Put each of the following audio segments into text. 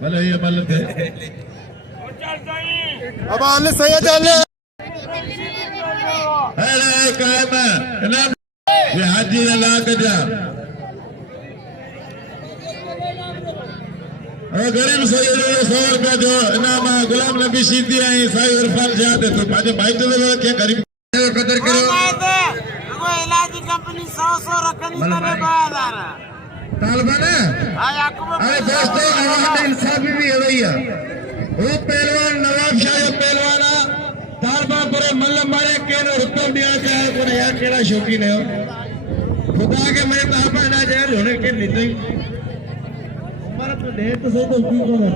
भले ये मलक है अब आले सैयद आले अरे कायम इनाम ये हाजी ने ला के जा और गरीब सैयद 100 रुपया जो इनाम गुलाम नबी शीदी आई साई इरफान जाते तो बाजे भाई तो क्या गरीब कदर करो वो इलाजी कंपनी 100 रखनी करे बाजार तालिबान है अरे दोस्तों आवाज इंसाफी भी है भैया वो पहलवान नवाब शाह पहलवाना तालिबान पर मल्लम मारे के रुपये दिया चाहे को यार केड़ा शौकीन है खुदा के मैं तापा ना जाए होने के नहीं हमारा तो देह तो सो तो की को ना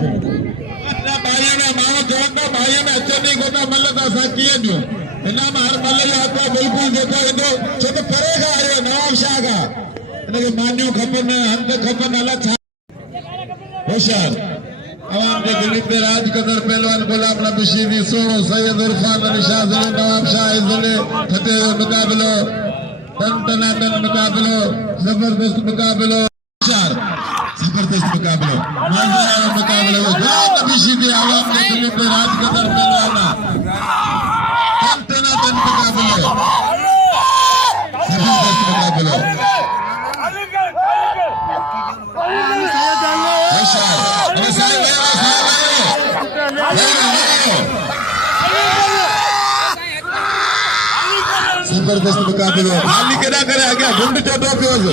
ना भाइयों ने माओ जोड़ना भाइयों में अच्छा नहीं होता मल्ल का साथ किए जो इनाम हर मल्ल आता बिल्कुल देखो इधो जो तो परेगा आ रहे नवाब शाह का इनके मान्यो खपन हम तो खपन अलग होशियार आवाम के दिलीप के राज कदर पहलवान गुलाम नबी शीदी सोनो सैयद इरफान अली शाह ज़िले नवाब शाह ज़िले फतेह मुकाबलो तन मुकाबलो जबरदस्त मुकाबलो होशियार जबरदस्त मुकाबलो मजेदार मुकाबलो गुलाम नबी शीदी आवाम के दिलीप के राज कदर पहलवाना तन मुकाबलो जबरदस्त मुकाबलो जबरदस्त मुकाबलो खाली केना करे आगे गुंड चोटो पियो जो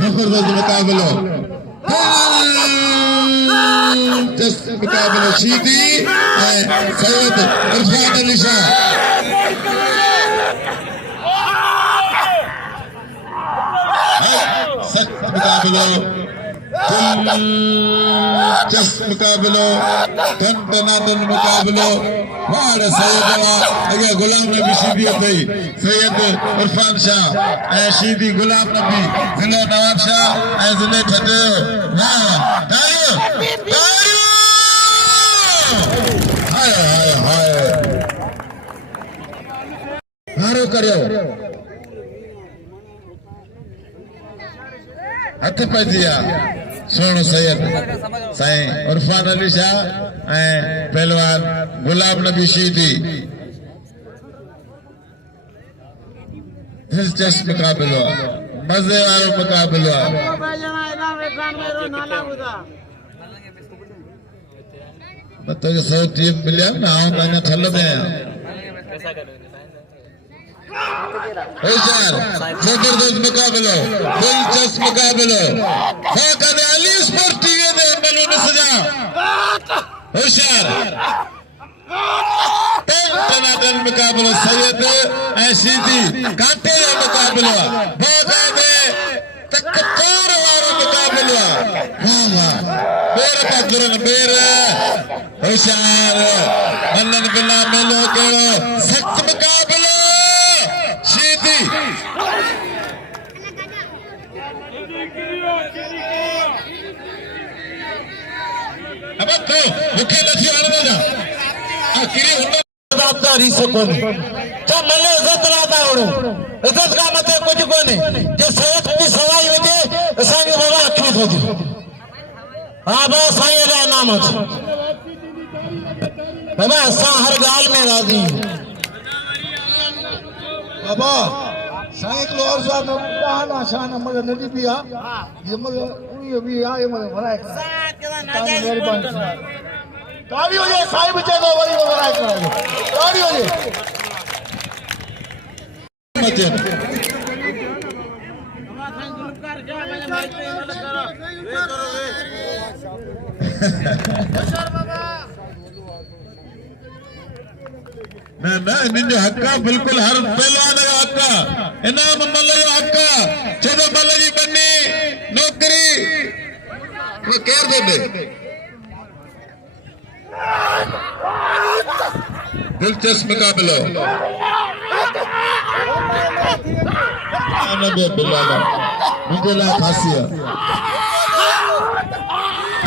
जबरदस्त मुकाबलो जस्ट मुकाबलो शीदी सैयद इरफान अली शाह सख्त मुकाबलो जस्ट मुकाबलो टन मुकाबलो वाड़ सैयद अगे गुलाम नबी शीदी थई सैयद इरफान शाह ए शीदी गुलाम नबी जिले नवाब शाह ए जिले फतेह वाह तालियो हाय हाय हाय हारो करियो हथ पजिया सोनो सैयद साईं इरफान अली शाह पहलवान गुलाम नबी शीदी दिलचस्प मुकाबलो मजे वालो मुकाबलो तो 100 टीम मिलिया ना आऊं थल में होशियार जबरदस्त मुकाबलो दिलचस्प मुकाबलो अली स्पोर्ट टीवी दे मेनू ने सजा होशियार टन मुकाबलो सैयद ए शीदी कांटे का मुकाबलो बोगा तकतूर वाला मुकाबलो वाह बेर पकड़न बेर होशियार अल्लाह बिल्ला मेलो केड़ो सख्त मुकाबलो शीदी अब तो मुखे लथी वणो जा किरी हुन दातारी से कोनी तो मले इज्जत राता वणो इज्जत का मते कुछ कोनी जे सैयद की सवाई वजे असांगे बाबा अखनी थोजी हां बा साईं दा नाम हो बाबा असां हर गाल में राजी बाबा साईं को और सा ना शान मगर नदी पिया ये मगर उनी भी आ ये मगर भराए मेहरबानी ताली हो जाए साईं बचे तो वरी भराए कराओ ताली हो जाए मचे ना इन जो हक बिल्कुल हर पहलवान जो हक इनाम मल जो हक छो मल जी बनी नौकरी वो केर दे दिलचस्प मुकाबलो मुझे ला खासी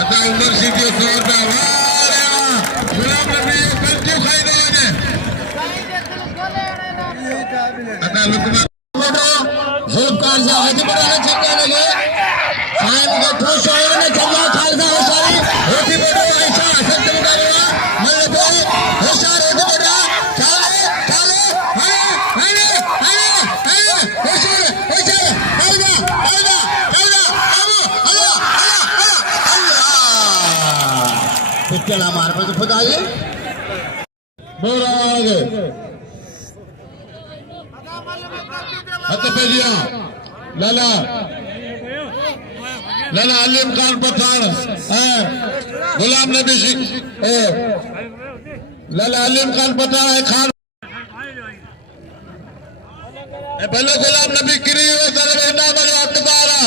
अता उमर शीदी सोरदा गुलाम नबी कंजू खाई दे अता लुकमान जोकार जा हज बड़ा छक्का लगे साहब खुश होने चला खालसा होशारी होती बड़ा ऐसा सत्य मुकाबला मतलब होशार होती बड़ा चाले चाले हरे हरे हरे हरे होशार होशार हल्ला हल्ला हल्ला हल्ला हल्ला पिछला मार पर खुदा ये बोरा आगे हत्ते पे दिया लाला लाला अलीम खान पठान गुलाम नबी सिंह लाला अलीम खान पठान है खान पहले गुलाम नबी गिरी हुए तरह नाम अकबारा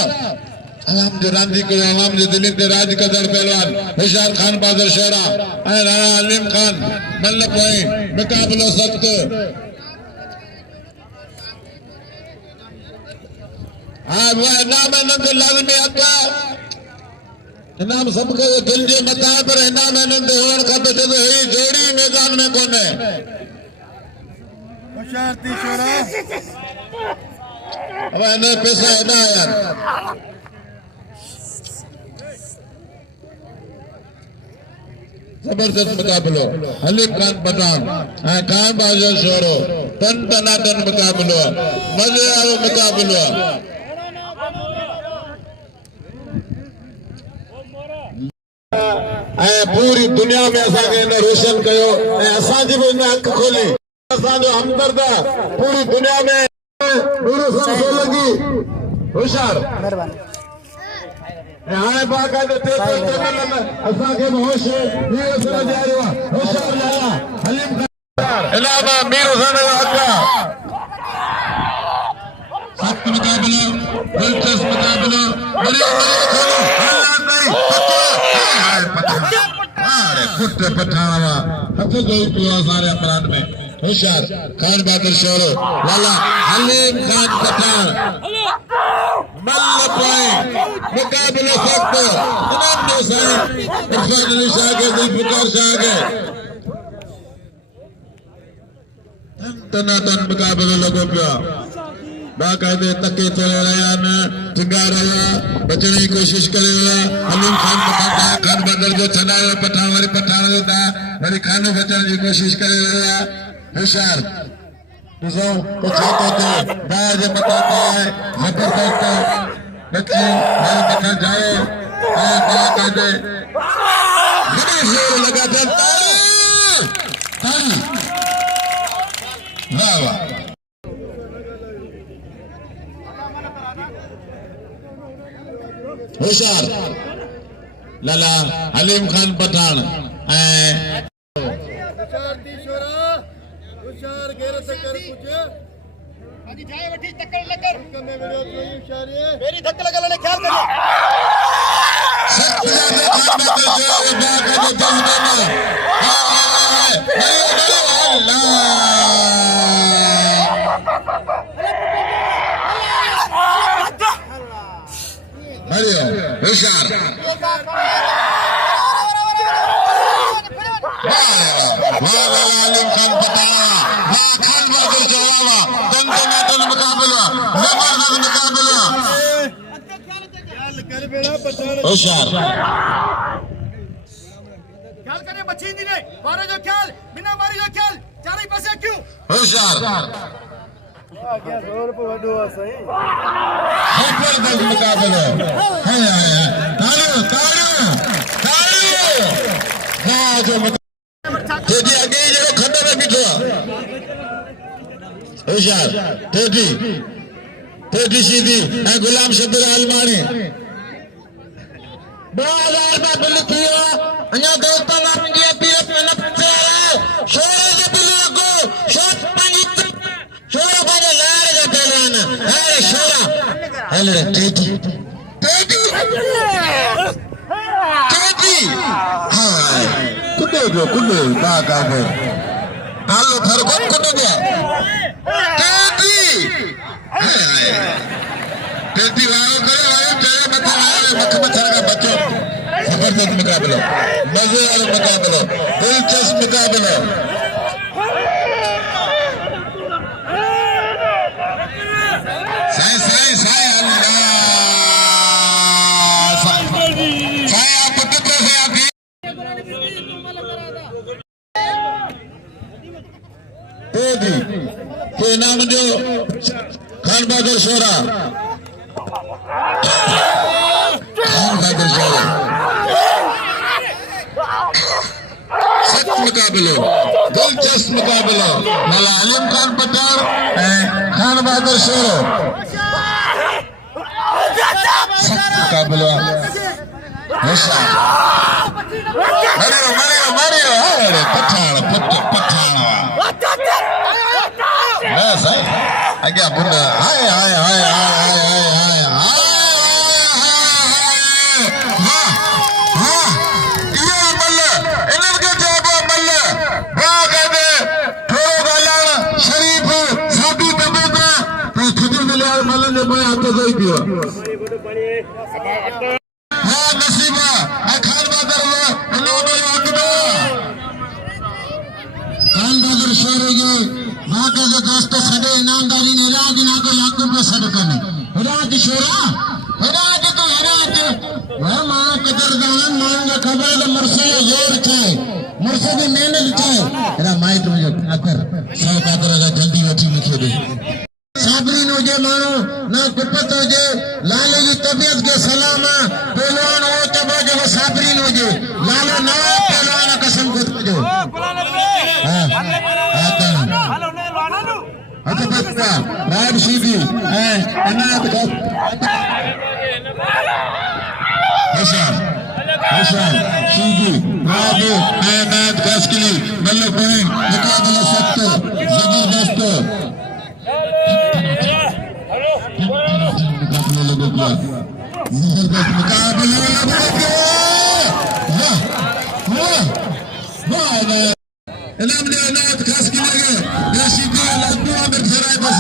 आवाम जो रांधी करो आवाम जो दिल्ली ते राज कदर पहलवान होशियार खान बहादुर शेरा राणा अलीम खान मल्ल पोई मुकाबलो सख्त इनाम इन्हनि ते लाज़मी हक़ आहे इनाम सभु खे दिलि जे मथां पर इनाम इन्हनि ते हुअणु खपे छो त हीअ जोड़ी मैदान में कोन्हे अब हिन पैसा हेॾा आया जबरदस्त मुकाबलो हलीम खान पठान ऐं खान बहादुर शेरो टन टनाटन मुकाबलो मज़े वारो मुकाबलो पूरी दुनिया में असांखे इन रोशन कयो ऐं असांजी बि इन अखि खोली असांजो हमदर्द पूरी दुनिया में लगी होशियार हाणे बाक़ाइदे असांखे बि होश ॾियारियो आहे होशियार लाला हलीम खान इनाम मीर हुसैन जो हक़ आहे सख़्त मुकाबलो दिलचस्प मुकाबलो पुट पठावा हथ जोई पियो सारे अपराध में होशियार खान बहादुर शेरो लाला हलीम खान पठान मल्ल पाए मुकाबलो सख्त इनाम जो साईं इरफान अली शाह के जुल्फिकार शाह के टनाटन मुकाबलो लगो पिया बाकायदे तके चले रहा न टिंगा रहा बचने की कोशिश करे रहा हलीम खान पठान खान बहादुर जो छड़ायो पठान वाली पठान जो था वरी खानो बचने की कोशिश करे रहा होशियार ॾिसो तो छातो थे बाय जे मथा है जबरदस्त बच्ची है मथा जाए है बाकायदे बड़ी जोर लगा दे ताली वाह वाह होशियार लाला हलीम खान पठान होशियार गैरत कर कुछ अजी जाए वठी टक्कर लगर कमे वीडियो तो होशियार है मेरी धक्का लगा लेने ख्याल करिए सत्य में खान बहादुर शेरो बाका जो जमदाना अल्लाह हरियो होशियार हलीम खान पठान खान बहादुर शेरो टन मुकाबला जबरदस्त मुकाबला होशियार ख्याल करे बच्ची दी ने मारे जो ख्याल बिना मारी जो ख्याल चारे पासे क्यों होशियार आगे जोर पे वडो सही जबरदस्त मुकाबलो है तालियों तालियों तालियों हां जो तेजी आगे जो खड्डे में बिठो होशियार तेजी सीधी है गुलाम शबीर अलमानी 2000 में बिल थियो अन्या दोस्तां ना मुंहिंजी अपील पे न पहुचे शोरे जे बिल को शॉट पानी शोरा बाजे लार जो पहलवान है शोरा हले तेजी हां कुडे बागा में हालो फरक कुडे गया तेजी वालों करे वालों तेरे मथा मच्छर का बच्चों जबरदस्त मुकाबला मजे वाला मुकाबला दिलचस्प मुकाबला साईं अल्लाह जो खान बहादुर शोरा सख्त मुकाबलो दिलचस्प मुकाबलो मौला आलिम खान पठार खान बहादुर शोरो सख्त मुकाबलो मारियो अरे पठाण बस अॻियां बुंड हाय हाय हाय हाय नसीबा खान बहादुर शोरे जो बाकी जो दोस्त सॾे इनामदारी ने इलाज ना को याकूब पे सॾ कने हिदायत शोरा हिदायत तो हिदायत वह मां कदरदान मान जा खबर द मरसे जोर थे मरसे दी मेहनत थे एरा माई तुझे खातर सौ खातर का जल्दी वठी लिखे दे साबरीन हो जे मानो ना कुपत हो जे लाले की तबीयत के सलाम पहलवान हो तब जो साबरीन हो जे लालो ना पहलवान कसम को जो हां आता अच्छा बच्चा राब सीधी है अनाथ का हसन सीधी राब अनाथ कसकली मल्लो कोई मुकाबला सख्त जबरदस्त जबरदस्त मुकाबला इनाम ने अनाथ खास की लगे रशीदी लड्डू में फराय बस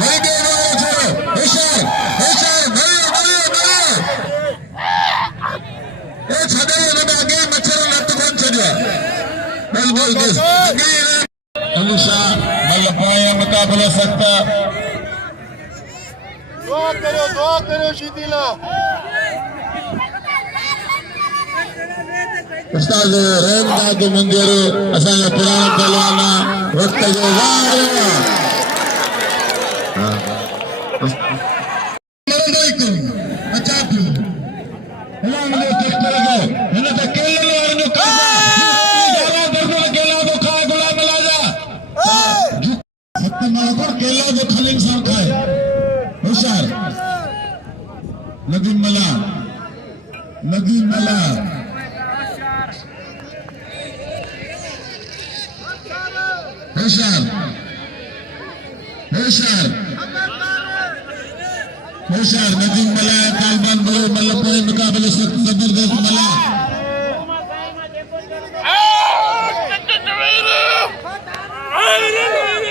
नहीं दे रहे छोड़ो होशियार होशियार भरे ए छदे ने आगे मच्छर लट बन चढ़िया बल देश अनुषा मल पाया मुकाबला सकता दुआ करो शीतीला उस्ताद रहमदाद मंदिर असांजा पुराणा पहलवाना वक्त जो केला जो खलील सां खाए होशियार नगीन मला होशियार नदीम मला तालिबान बोलो मतलब पूरे मुकाबले से जबरदस्त मला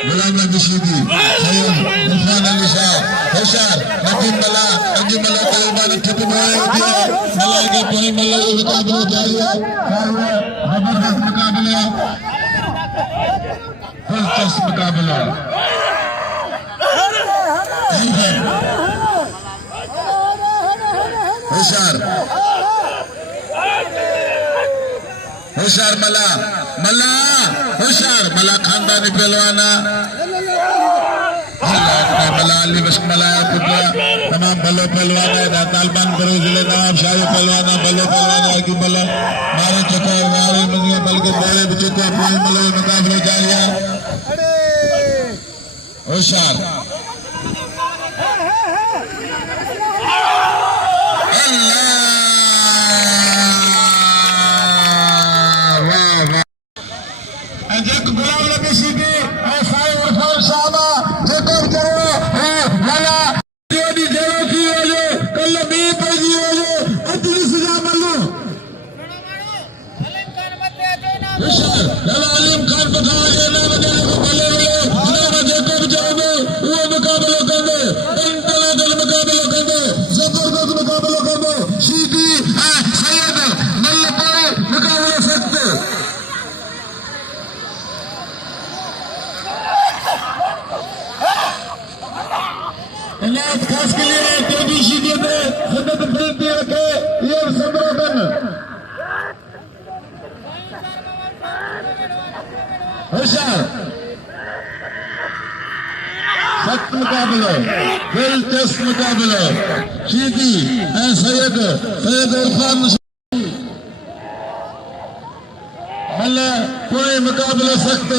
गुलाम नबी शीदी सैयद इरफान अली शाह होशियार नदीम मला तालिबान ठिक मोए मला के पूरे मतलब मुकाबले जारी है जबरदस्त मुकाबला दिलचस्प मुकाबला होशियार मला खानदानी पहलवाना मला अली बशमला पुत्र तमाम भलो पहलवाना तालिबान बरो जिले नवाब शाह पहलवाना भलो पहलवाना की भला मारे चुका मारे मंदिया बल्कि बोले भी चुका पूरे मतलब मुकाबले जारी है होशियार गुलाम नबी शीदी साईं इरफान साहबा जेको करो वाला जोड़ी जरो की हो जो कल भी पजी हो जो अदली सजा मल्लो आलिम खान पठान के नाम दे को भले नाम जेको जाओगे वो मुकाबला करदे इंतला दल मुकाबला करदे जबरदस्त मुकाबला करदे शीदी सैयद मल्लपुरी मुकाबला सकते खास के लिए तेजी शीदी में खिदमत बेनती रखे ये समरोधन होशियार मुकाबलो, दिलचस्प मुकाबलो। शीदी ऐं सैयद इरफान कोई मुकाबलो सख्त।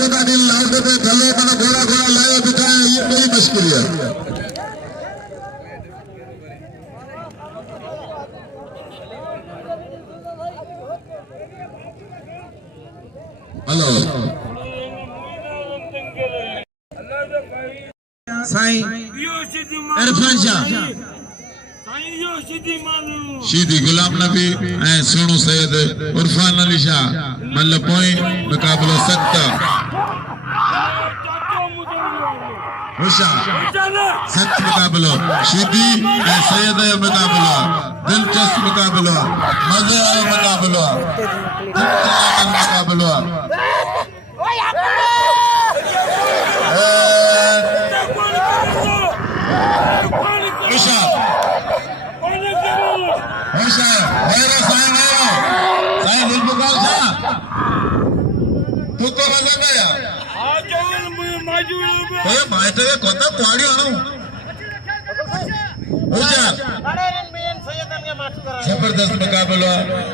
को दिल लाते थे गले में घोड़ा घोड़ा लाए बिठाए, ये बड़ी मुश्किल है। हेलो साईं इरफान शाह शीदी गुलाम नबी ऐं सोनू सैयद इरफान अली शाह मतलब पोइ मुकाबलो सख्त सख्त मुकाबलो। शीदी ऐं सैयद जो मुकाबलो, दिलचस्प मुकाबलो, मज़े वारो मुकाबलो, मुकाबलो। जबरदस्त मुकाबला,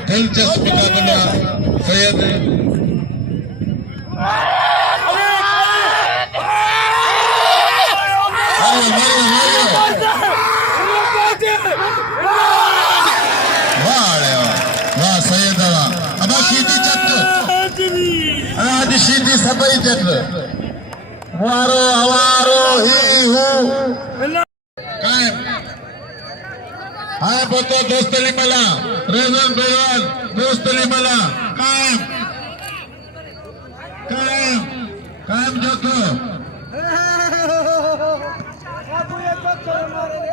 दिलचस्प मुकाबला। सैयद वाह सैयद अब शीदी चट आज शीदी सभई चट वारो हवारो ही हूँ कायम। हाँ बोतो दोस्त अली मला रेजन बेरवाल दोस्त अली मला कायम कायम कायम जोतो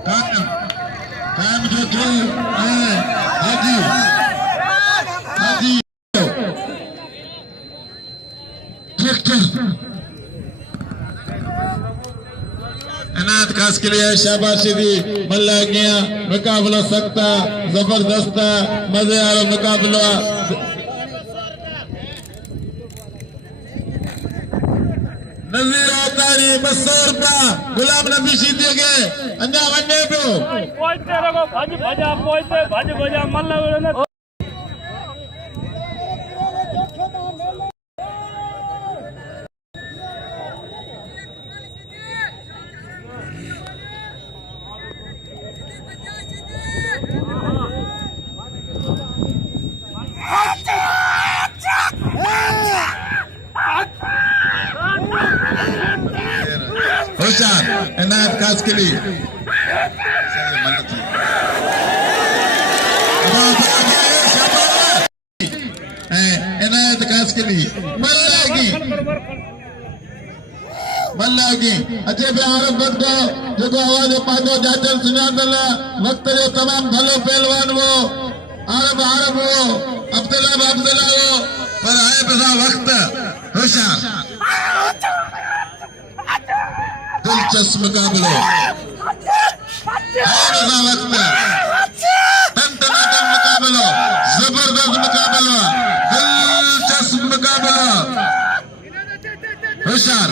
कायम कायम जोतो हाजी हाजी इनायत खास के लिए शाबाशी दी मल्ला गया मुकाबला सख्ता जबरदस्त मजे वाला मुकाबला। नज़ीर औतारी 200 रुपया गुलाम नबी शीदी के अंजा वने पियो पोइते रगो भज भजा पोइते भज भजा मल्ला वेले होशियार इनायत खास के लिए इनायत खास के लिए मल्लागी अचे पे आरब बंदो जो आवाज पादो जाचल सुञातल वक्त जो तमाम भलो पहलवान वो आरब वो अब्दुल्ला वो पर आए पैसा वक्त होशियार दिलचस्प मुकाबलो वक्त टन मुकाबलो जबरदस्त मुकाबलो दिलचस्प मुकाबलो होशियार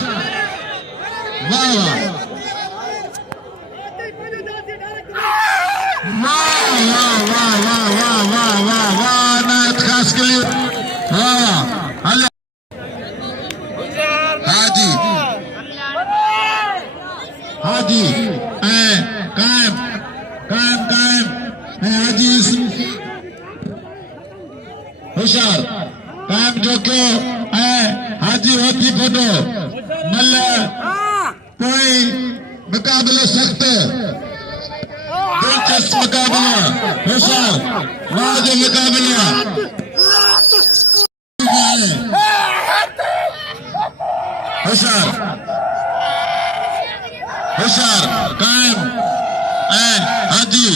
वाह वाह वाह वाह वाह वाह वाह वाह इनायत खास के लिए वाह हाजी हाजी कायम कायम कायम हाजी होशियार कायम जो क्यों हाजी होती फोटो मल्ल कोई मुकाबला सख्त दिलचस्प मुकाबला होशियार वाह जो मुकाबला होशियार होशियार कायम हाजी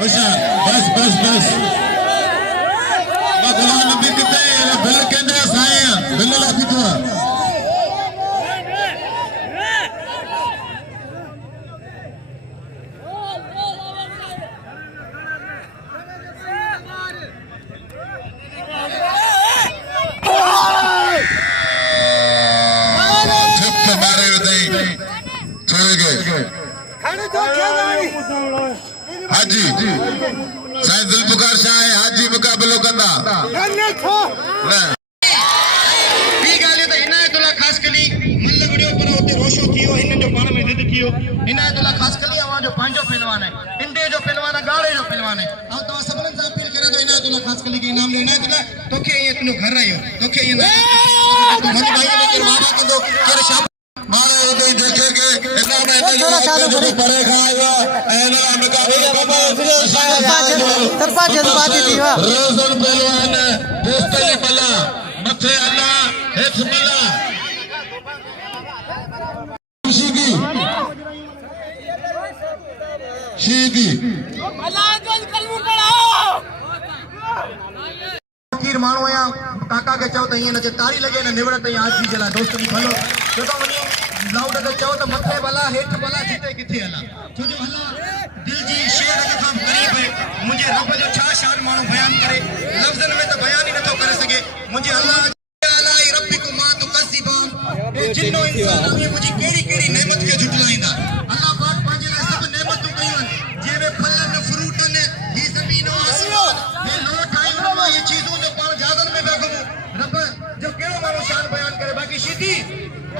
होशियार बस बस बस बिल कहते हैं साईं बिल लाखी तो हाजी साईं दिलपुकार शाह हाजी मुकाबलो कंदा ॿी ॻाल्हि त इनायतुल्ला ख़ासि कली मल विड़ियो पर उते रोशो थियो हिन जो पाण में ज़िद थियो इनायतुल्ला ख़ासि कली अवां जो पंहिंजो पहलवान आहे इंडिया जो पहलवान आहे ॻाढ़े जो पहलवान आहे ऐं तव्हां सभिनीनि सां अपील करियां थो इनायतुल्ला ख़ासि कली खे इनाम ॾियो इनायतुल्ला तोखे ईअं तुंहिंजो घर आयो तोखे ईअं मुंहिंजी भाई में वादा कंदो कहिड़े शाम मारे उते देखे के इनाम है जो परे खां आयो ऐं इनाम मुकाबलो रोज़न पहलवान दोस्तली मला मथे अल्लाह हेठ मला शीदी फकीर माण्हू आहियां काका खे चओ त ईअं न चए तारी लॻे न निवड़ ताईं आज बि जला दोस्त बि भलो छो त वञी लाउड ते चओ त मथे भला हेठि भला जिते किथे हला छो जो हला दिल जी शेर खां क़रीब है मुंहिंजे रब जो छा शान माण्हू बयान करे लफ़्ज़नि में त बयान ई नथो करे सघे मुंहिंजे अल्लाह जिन्नो इंसान में मुझे केड़ी नेमत के झुटलाइंदा अल्लाह पाक पंहिंजे लाइ सभु नेमतूं कयूं आहिनि जंहिंमें फलनि फ्रूटनि ही ज़मीन आसमान हे लो ठाहियूं मां ये चीज़ूं जो पाण जादन में पिया घुमूं रब जो कहिड़ो माण्हू शान बयान करे बाक़ी शीदी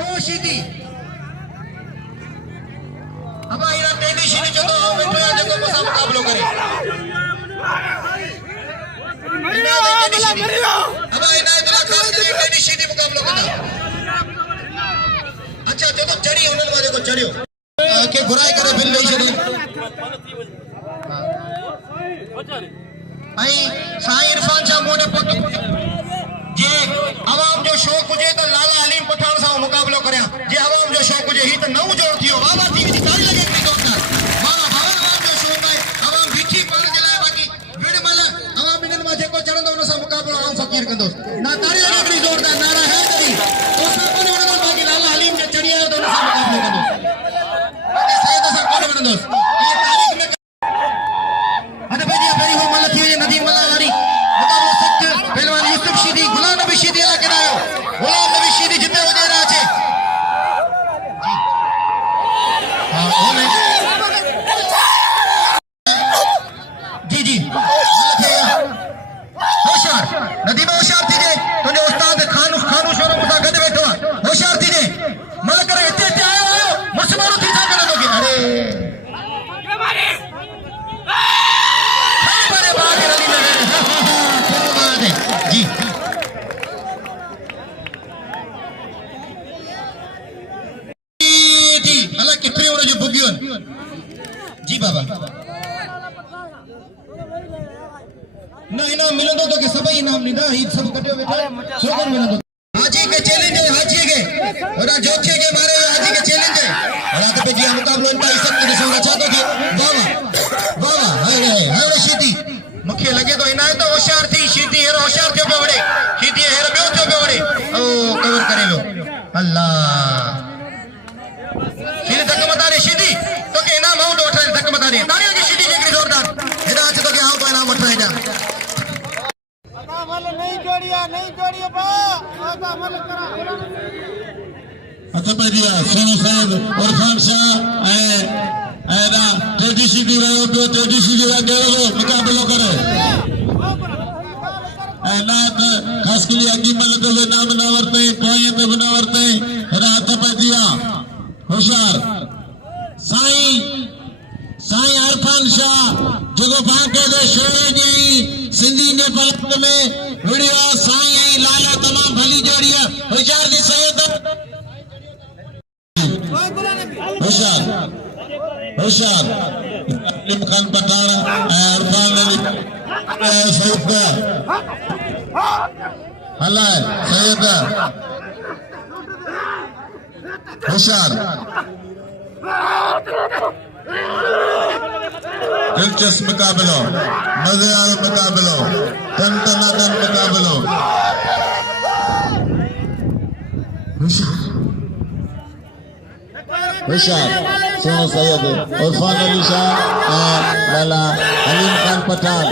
ओ शीदी अब इना टेडी शीदी चवंदो आओ वेठो आहे जेको मूंसां मुक़ाबलो करे अब इनायतुल्ला ख़ासि करे टेडी शीदी मुक़ाबलो कंदा अच्छा जो चढ़ी उन्हनि वारे को चढ़ियो के घुराए करे बिल ॾेई छॾे ऐं साईं इरफान शाह मोॾे पुट जे अवाम जो शौक़ हुजे त लाला हलीम पठान सां मुक़ाबलो करियां जे अवाम जो शौक़ हुजे ही त नओं जोड़ थियो वाह वाह थी वञी ताली लॻे थी जोरदार मां अवाम जो शौक़ आहे अवाम बीठी पाण जे लाइ बाक़ी विड़ मल अवाम इन्हनि मां जेको चढ़ंदो उन सां मुक़ाबलो आऊं फ़कीर कंदोसि ना ताली लॻे थी जोरदार नारा है तॾहिं तोसां कोन वणंदो बाक़ी लाला हलीम जे चढ़ी आयो त उन सां मुक़ाबलो कंदोसि बाक़ी सैयद सां कोन वणंदोसि इहा तारीख़ में अने भई पहिरीं हो मल थी वञे नदीम मल्ला वारी मुक़ाबलो सख़्त पहलवान यूसुफ शीदी गुलाम नबी शीदी अला करायो गुलाम नबी शीदी जिते वञे न अचे जी जी होशियार नदीम होशियार थी जे तुंहिंजो उस्ताद खानू शोरो मूंसां गॾु वेठो आहे होशियार थी जे मल करे हिते आयो मुस्मारो थी छा करे तोखे अरे जी जी अला कितने उन जो बुगियों जी बाबा ना इनाम मिलंदो तो के सभई इनाम ॾींदा ही सब कटियो वेठो छोकर मिलंदो हाजी के चैलेंज है हाजी के ओरा जोखे के मारे हाजी के चैलेंज है रात पे जी मुकाबलो इंतहा सब के ॾिसो छा तो थे वाह वाह हाय शीदी मूंखे लगे तो इनायत होशियार थी शीदी हेरो होशियार थियो पियो वड़े शीदी हेरो ॿियो थियो पियो वड़े ओ कवर करे वियो अल्लाह शीदी धक मता ॾे शीदी तोखे इनाम आऊं थो वठाए धक मता ॾे ताड़ियूं की शीदी जेकड़ी जोरदार हेॾा अच तोखे आऊं तो इनाम वठाए ॾियां नहीं जोड़िया बा मल करा अच्छा पैदिया सोनू साहिब इरफान शाह ऐना टेडी शीदी रहियो पियो टेडी शीदी कहिड़ो मुक़ाबलो करे ऐना ख़ासि कली अॻी मल ते बि इनाम न वरितई पोएं ते बि न वरितई हेॾा हथ पैदिया होशियार साईं इरफान शाह जेको बांके जे शोरे जी सिंधी ने पलक में विड़ियो साईं लाला तमाम भली जोड़ी है होशियार दी सैयद होशियार इब्राहिम खान पठान इरफान अली सैयद अल्लाह सैयद होशियार दिलचस्प मुकाबलो, मजेदार मुकाबलो, तन मुकाबलो। विशाल सोनो सैयद उर्फान अली शाह और लाला हलीम खान पठान।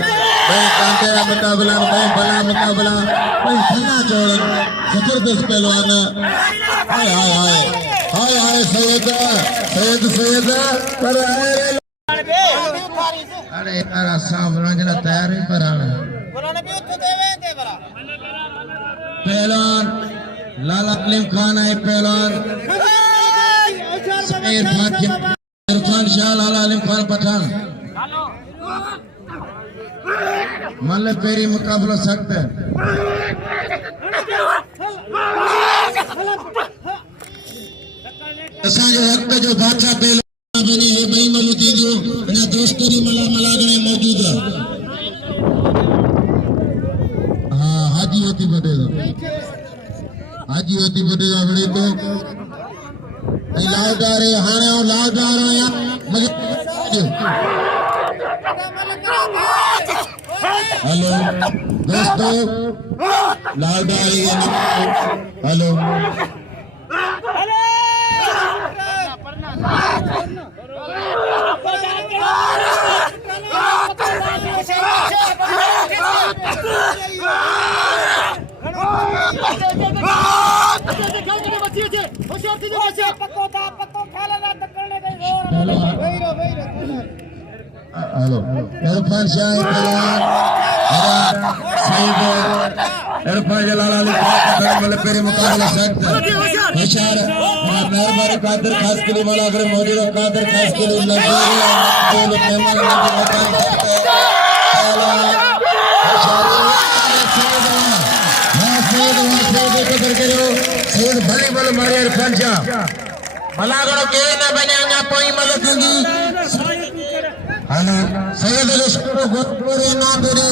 भाई कांटे का मुकाबला, भाई बड़ा मुकाबला, भाई सना जोड़ जबरदस्त पहलवान। हाय हाय हाय हाय हाय सैयद सैयद सैयद पर अरे यार साफ रंजना तैयार ही पर आना पहलवान लाला हलीम खान है पहलवान इरफान शाह लाला हलीम खान पठान। मल्ल पेरी मुकाबला सख्त है। असांजे वक्त जो बादशाह पहलवान बने हे बई मलू थींदियूं इन दोस्तरी मलागणे मौजूद है। हाँ हाजी होती बटेगा बड़े तो लाउदार है हाने और लाउदार है मगर हेलो दोस्तों लाउदार है हेलो हेलो इरफान शाह इरफान जलाल अली खान पेरी मुकाबला सख्त होशियार मेहरबानी कादर खास के लिए वाला अगर मौजूद कादर खास के लिए सैयद भली बल मारे इरफान शाह मलागड़ो के न बने अञा पोई मदद थींदी। हेलो सैयद रसूल गोरे ना तेरे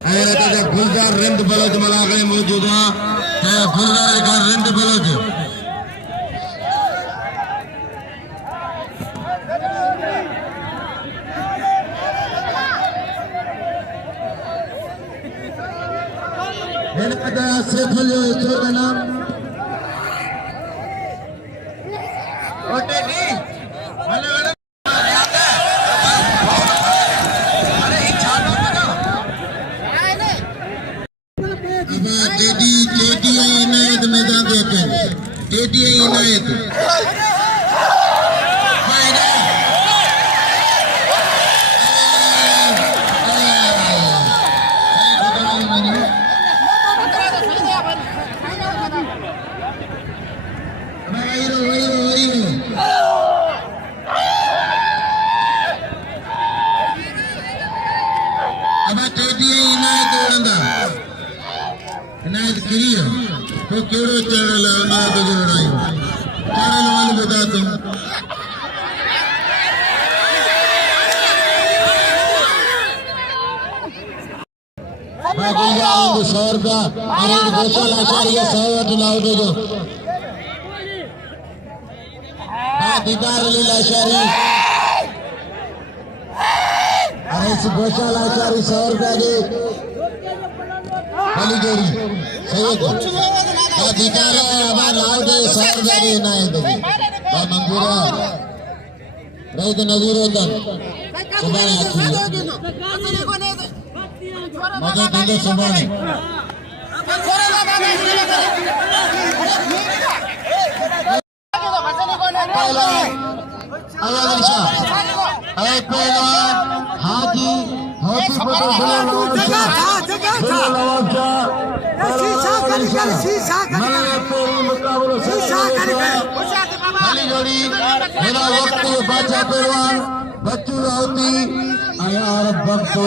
हैरत जा गुलजार रिंद बलोच मलागड़े मौजूद है गुलजार का रिंद बलोच इनका सैफुल जो का नाम ओटे दी वाले टेटी इनायत मैदान देते टेटी इनायत इनायत गिरी तो केड़ो चैनल है इनायत जो बनाई चैनल वाले बता तुम मैं गुलजार 100 रुपया अरे गोशाला आचार्य 100 लाओ दो दीदार लीला शारी अरे इस गोशाला आचार्य 100 रुपया दे वाली जोड़ी सैयद दीदार अब लाओ दे 100 रुपया दे इनायत बा मंजूरा रही तो नजूर होता सुबह मजा दीदो सुबह पहलवान हाजी हाथी फोटो बादशाह पहलवान बच्चू राउती आया अरब भक्तो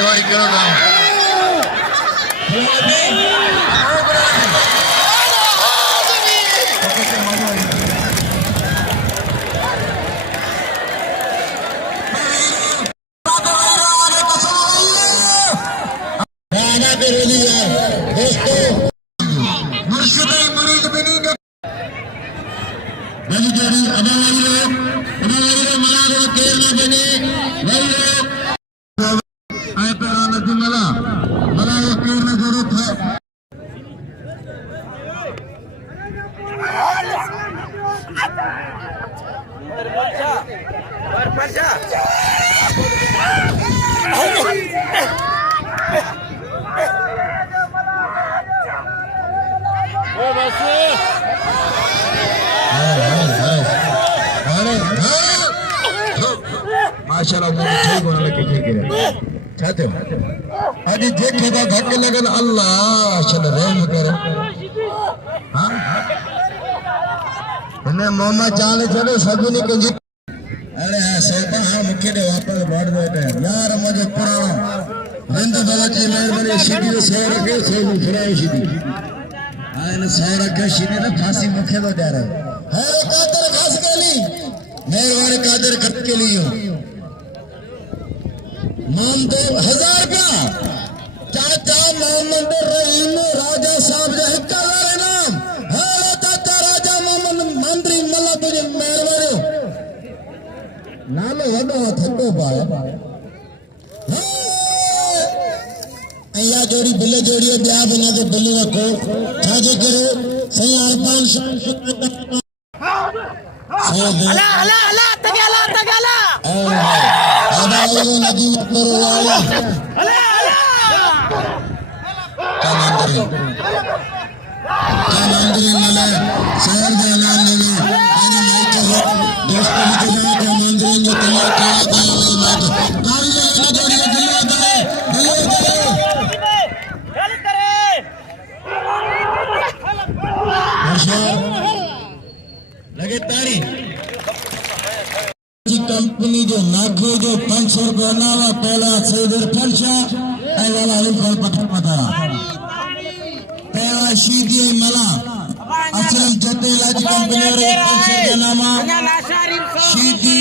वारी करो दोस्तों मुर्शिद मुरीद बनी बनी जोड़ी अदावारी लोग मला लोग केर में बने वही लोग आए पैरा नदी मला वो केर में जरूरत है माशाल्लाह मुझे ठीक होने लगे ठीक है चाहते हो अजी देखे तो धक्के लगन अल्लाह चल रहम करो हां इन्हें मोहम्मद चाले चलो सभी ने कंजी अरे हां सोपा हां मुखे ने वापस लौट गए यार मुझे पुराना रंद दलची मेहरबानी सीधी सो रखे सो फुराई सीधी आने सो रखे सीधी ना फांसी मुखे तो जा रहे है कादर खास के लिए मेहरबानी कादर खत के लिए नाम दो 1000 रुपया चाचा मोहम्मद रहीम राजा साहब जय कलर नाम हेलो चाचा राजा मोहम्मद मंत्री मल्ला तुझे मेहरबानी नालो वडो थको पाया अया जोड़ी बिल्ले जोड़ियो ब्याह बना के बिल्ले रखो छाजे करो सही अरपान अला अला अला तगला आदालो नदी करो वाला अला अला कामंदरी मले शहर का नाम लेना यानी मैं कहो दोस्तों के साथ कामंदरी ने तैयार किया था मत काले जोड़ी दिले करे गल करे लगे तारी कंपनी जो नागो जो 500 रुपया नावा पहला सैदर फलशा वाला खान पठा पतारा पहला शीदी मला असलम जते लाज कंपनी और 500 रुपया नामा शीदी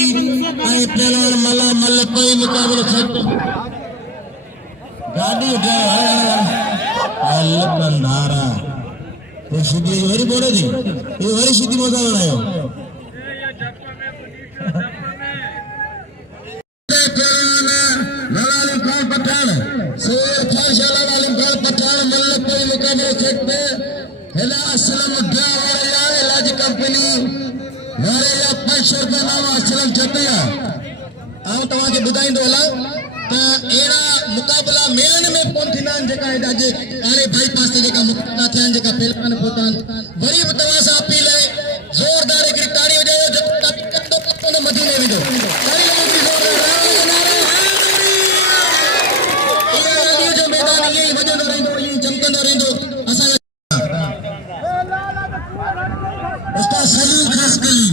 पहला मला मल कोई मुकाबला सकते गाड़ी जो अल कंधारा तो शीदी वरी बोले दी ये वरी शीदी मजा बनायो कंपनी मारे 500 रुपया नाम असलम जतिया आऊं तवा के बुधाइंदो हला त एड़ा मुकाबला मेलन में पहुंचनान जेका एडा जे आले भाई पास जेका मुकाबला थन जेका पहलवान पोतान वरी तवा सा अपील है जोरदार एक ताड़ी हो जाओ जब तक तो मदीने विदो ताड़ी लगी जोरदार जो मैदान ये वजन रहंदो ये चमकंदो रहंदो असा उस्ताद सलीम खास कली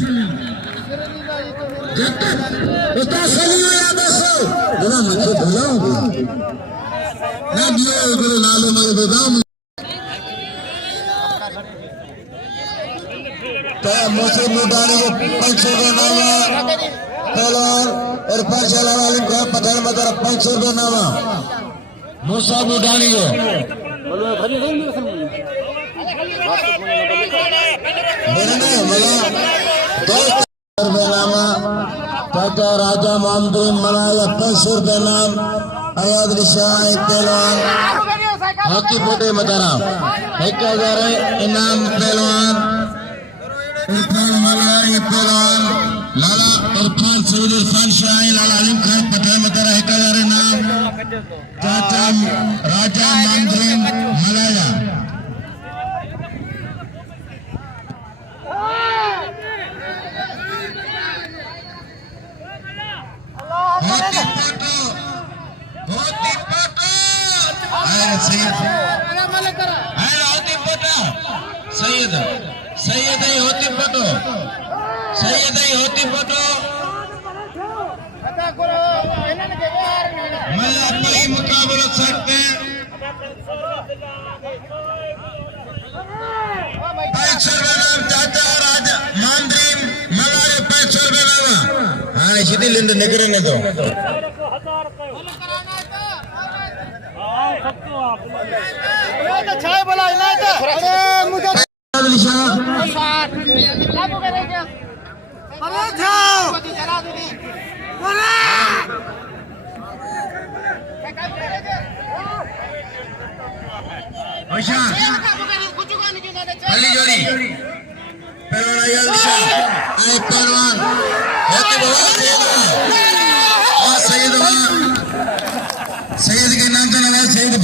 उस्ताद सलीम याद रखो बिना मुझे बुलाओगे ना दियो गुरु नालो में बेदाम तो मुझे मुदारी को 500 रुपया नामा पहलवान और पाशाला वाले का पठान मदर 500 रुपया नामा मूसा मुदारी को चाचा राजा मामदून मनाया 500 रुपया नाम आयाद शाह पहलवान हॉकी पोटे मदारा 1000 इनाम पहलवान इरफान मलाया पहलवान लाला इरफान सईद इरफान शाह लाला अलीम खान पठान मदारा 1000 इनाम चाचा राजा मामदून मलाया सैयद सैयद होती फोटो मल्ला पाई मुका चाचा राज मांद्री मलारे 500 रुपये लावा हाँ सीधी लिंड निकरे ने दो छाए बोला अरे मुझे पहली जोड़ी पहलवान आया आए पहलवान सैयद के नाम तो नवाज सैयद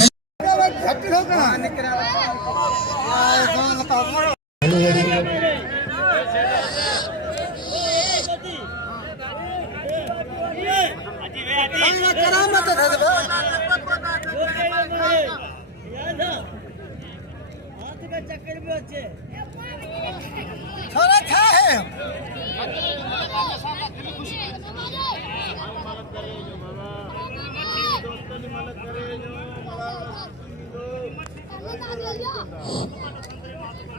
चक्कर भी अच्छे थोड़ा था है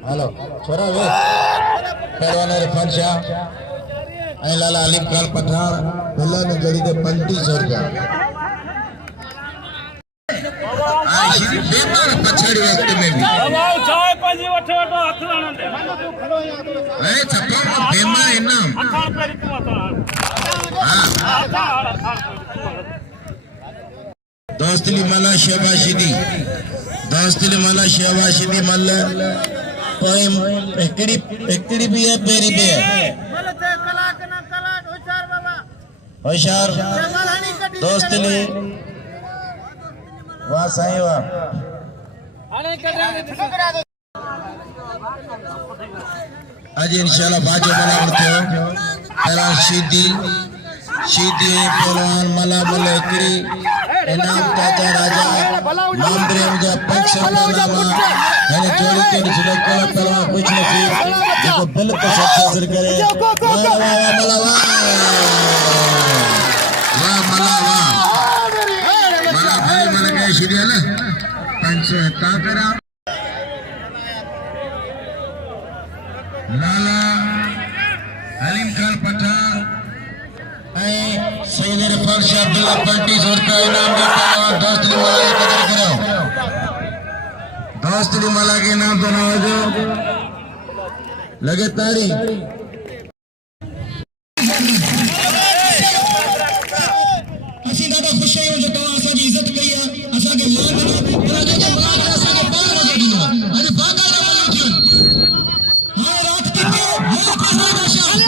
हेलो छोरा वे पहलवान इरफान शाह ऐं लाला अलीम खान पठान बिल्ला ने जड़ी दे 3500 रुपया बेमार पछाड़ी वक्त में भी चाय पंजी वठो वठो हथ लाणन दे ए छप्पा बेमार इनाम अखाड़ पे रिक मता हां दोस्तली मला शहबाशिदी मल्ल पोएम एकड़ी भी है पेरी भी है होशियार दोस्तली वाह साईं वाह आज इंशाल्लाह बाजो मला थियो पहला सीधी पहलवान मला बोले एकड़ी इनाम चाचा राजा मामद्रे मुझे 500 रुपया मैंने जोड़ी के सुनो कोई पहलवान कुछ नहीं देखो बिल्कुल सच्चा करे वाह मला वाह भाई मला काय सीधी है ना 500 ता करा लाला अलीम खान पठान सैयद इरफान शाह बिल्ला 3500 रुपया इनाम दे दोस्तली मला की कदर करो दोस्तली मला के नाम तो नवाजो लगे ताड़ी असी दादा खुश आहियूं जो तव्हां असांजी इज़त कई आहे असांखे मान ॾिनो पर अॼु जे मुल्क में असांखे पाण वॼो ॾिनो आहे अॼु बाग़ान वञो थियूं हाणे रात किथे होशियारी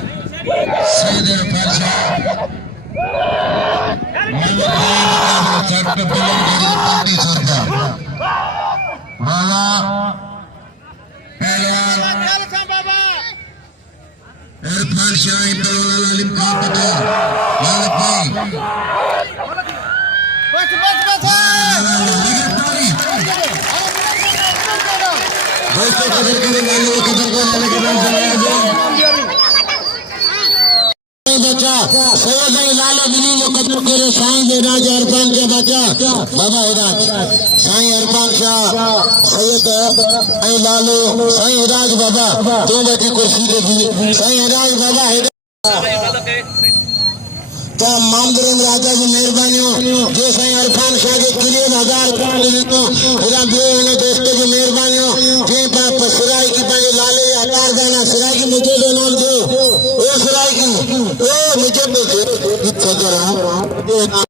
सैयद इरफान शाह बाबा पहलवान इरफान शाह पहलवान अलीम खान पठान लाल भाई दोस्तों कदर करेंगे लोग कदर को लाने के नाम से बच्चा सैयद लाले दिनी जो कदर करे साईं जे राज इरफान के बच्चा बाबा हिराज साईं इरफान शाह सैयद ऐं लालो साईं हिराज बाबा तो बैठी कुर्सी देखी साईं हिराज बाबा तो मामदरन राजा की मेहरबानियों जो साईं इरफान शाह के किले 1000 पाउंड ॾिनो हेॾा ॿियो हिन दोस्त की मेहरबानियों जंहिं पाप सिराई की पंहिंजे लाले आकार गाना सिराई की मुझे जो नाम दो ओ सिराई की ओ मुझे तो